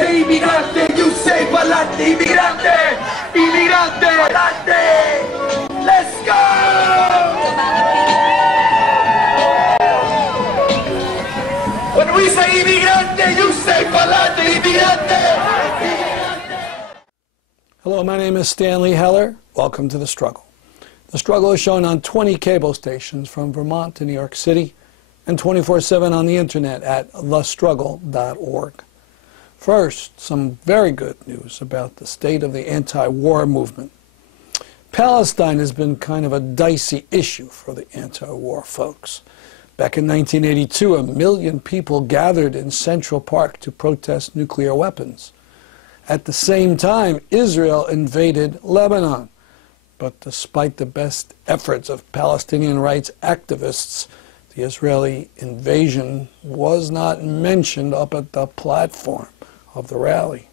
Immigrante, you say pa'lante, immigrante, immigrante, pa'lante, let's go! When we say immigrante, you say pa'lante, immigrante. Hello, my name is Stanley Heller. Welcome to The Struggle. The Struggle is shown on 20 cable stations from Vermont to New York City and 24/7 on the internet at thestruggle.org. First, some very good news about the state of the anti-war movement. Palestine has been kind of a dicey issue for the anti-war folks. Back in 1982, 1 million people gathered in Central Park to protest nuclear weapons. At the same time, Israel invaded Lebanon. But despite the best efforts of Palestinian rights activists, the Israeli invasion was not mentioned up at the platform of the rally.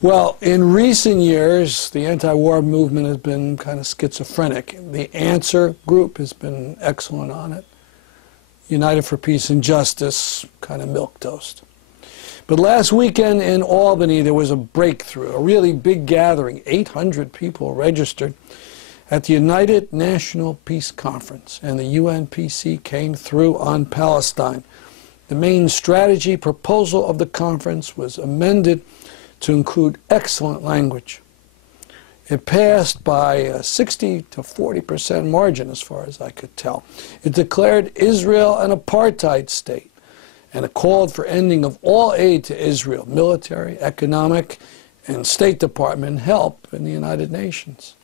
Well, in recent years, the anti-war movement has been kind of schizophrenic. The Answer group has been excellent on it. United for Peace and Justice, kind of milquetoast. But last weekend in Albany, there was a breakthrough, a really big gathering. 800 people registered at the United National Peace Conference, and the UNPC came through on Palestine. The main strategy proposal of the conference was amended to include excellent language. It passed by a 60 to 40% margin, as far as I could tell. It declared Israel an apartheid state, and it called for ending of all aid to Israel, military, economic, and State Department help in the United Nations.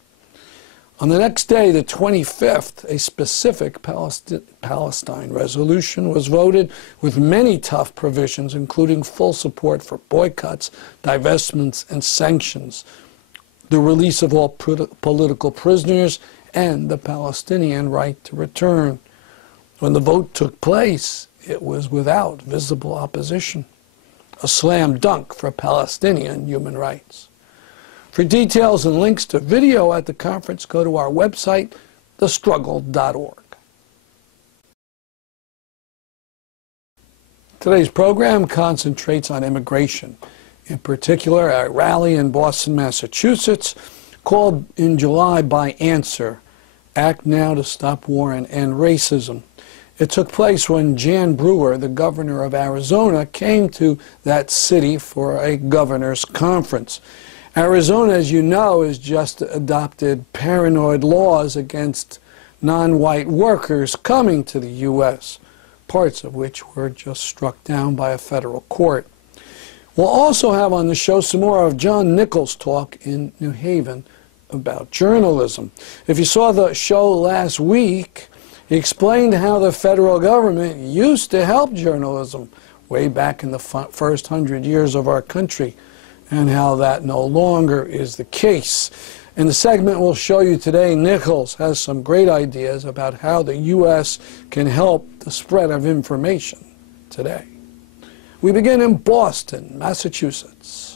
On the next day, the 25th, a specific Palestine resolution was voted with many tough provisions, including full support for boycotts, divestments, and sanctions, the release of all political prisoners, and the Palestinian right to return. When the vote took place, it was without visible opposition, a slam dunk for Palestinian human rights. For details and links to video at the conference, go to our website, thestruggle.org. Today's program concentrates on immigration, in particular a rally in Boston, Massachusetts, called in July by Answer, Act Now to Stop War and End Racism. It took place when Jan Brewer, the governor of Arizona, came to that city for a governor's conference. Arizona, as you know, has just adopted paranoid laws against non-white workers coming to the U.S., parts of which were just struck down by a federal court. We'll also have on the show some more of John Nichols' talk in New Haven about journalism. If you saw the show last week, he explained how the federal government used to help journalism way back in the first 100 years of our country, and how that no longer is the case. In the segment we'll show you today, Nichols has some great ideas about how the U.S. can help the spread of information today. We begin in Boston, Massachusetts.